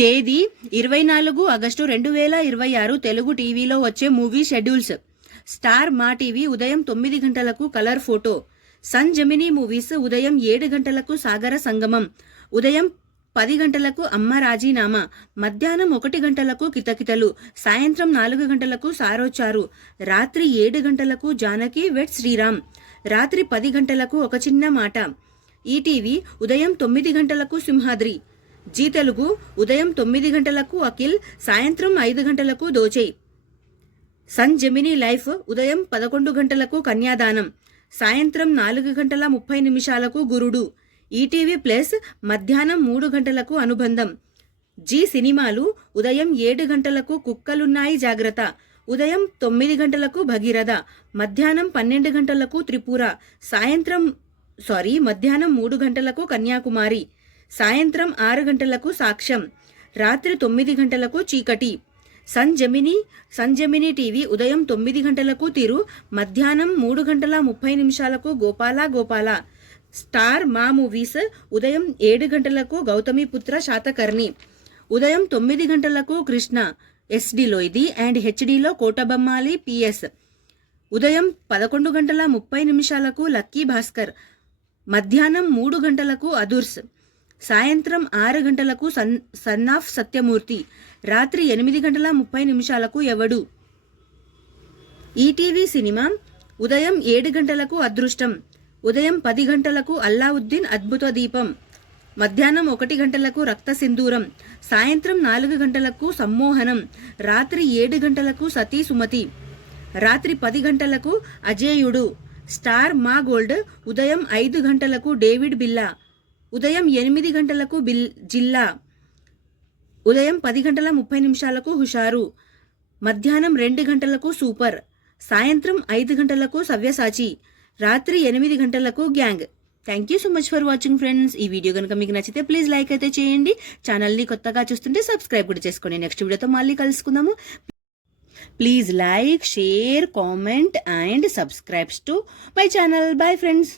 తేదీ 24 ఆగస్టు 2026 తెలుగు టీవీలో వచ్చే movie schedules. Star Maa TV ఉదయం 9 గంటలకు colour photo. Sun Gemini Movies ఉదయం 7 గంటలకు సాగర సంగమం. ఉదయం 10 గంటలకు అమ్మ రాజీనామా. మధ్యాహ్నం 1 గంటలకు కితకితలు. సాయంత్రం 4 గంటలకు సారోచారు. రాత్రి 7 గంటలకు జానకి వెట్ శ్రీరామ్. రాత్రి 10 గంటలకు ఒక చిన్న మాట. ఈటీవీ ఉదయం 9 గంటలకు సింహాద్రి. జీ తెలుగు ఉదయం 9 గంటలకు అఖిల్. సాయంత్రం 5 గంటలకు దోచేయ్. సన్ జెమినీ లైఫ్ ఉదయం 11 గంటలకు కన్యాదానం. సాయంత్రం 4 గంటల 30 నిమిషాలకు గురుడు. ఈటీవీ ప్లస్ మధ్యాహ్నం 3 గంటలకు అనుబంధం. జీ సినిమాలు ఉదయం 7 గంటలకు కుక్కలున్నాయి జాగ్రత్త. ఉదయం 9 గంటలకు భగీరథ. మధ్యాహ్నం 12 గంటలకు త్రిపుర. మధ్యాహ్నం 3 గంటలకు కన్యాకుమారి. సాయంత్రం 6 గంటలకు సాక్ష్యం. రాత్రి 9 గంటలకు చీకటి. సన్ జెమినీ టీవీ ఉదయం 9 గంటలకు తిరు. మధ్యాహ్నం 3 గంటల 30 నిమిషాలకు గోపాల. స్టార్ మా మూవీస్ ఉదయం 7 గంటలకు గౌతమిపుత్ర శాతకర్ణి. ఉదయం 9 గంటలకు కృష్ణ ఎస్డీలో ఇది అండ్ హెచ్డీలో కోటబొమ్మాలి పిఎస్. ఉదయం 11 గంటల 30 నిమిషాలకు లక్కీ భాస్కర్. మధ్యాహ్నం 3 గంటలకు అదుర్స్. సాయంత్రం 6 గంటలకు సన్ ఆఫ్ సత్యమూర్తి. రాత్రి 8 గంటల 30 నిమిషాలకు ఎవడు. ఈటీవీ సినిమా ఉదయం 7 గంటలకు అదృష్టం. ఉదయం 10 గంటలకు అల్లావుద్దీన్ అద్భుత దీపం. మధ్యాహ్నం 1 గంటలకు రక్త సింధూరం. సాయంత్రం 4 గంటలకు సమ్మోహనం. రాత్రి 7 గంటలకు సతీ సుమతి. రాత్రి 10 గంటలకు అజేయుడు. స్టార్ మా గోల్డ్ ఉదయం 5 గంటలకు డేవిడ్ బిల్లా. ఉదయం 8 గంటలకు జిల్లా. ఉదయం 10 గంటల 30 నిమిషాలకు హుషారు. మధ్యాహ్నం 2 గంటలకు సూపర్. సాయంత్రం 5 గంటలకు సవ్యసాచి. రాత్రి 8 గంటలకు gang. Thank you so much for watching friends. ఈ వీడియో కనుక మీకు నచ్చితే ప్లీజ్ లైక్ అయితే చేయండి. ఛానల్ని కొత్తగా చూస్తుంటే సబ్స్క్రైబ్ కూడా చేసుకోండి. నెక్స్ట్ వీడియోతో మళ్ళీ కలుసుకుందాము. Please like, share, comment and subscribes to my channel. Bye friends.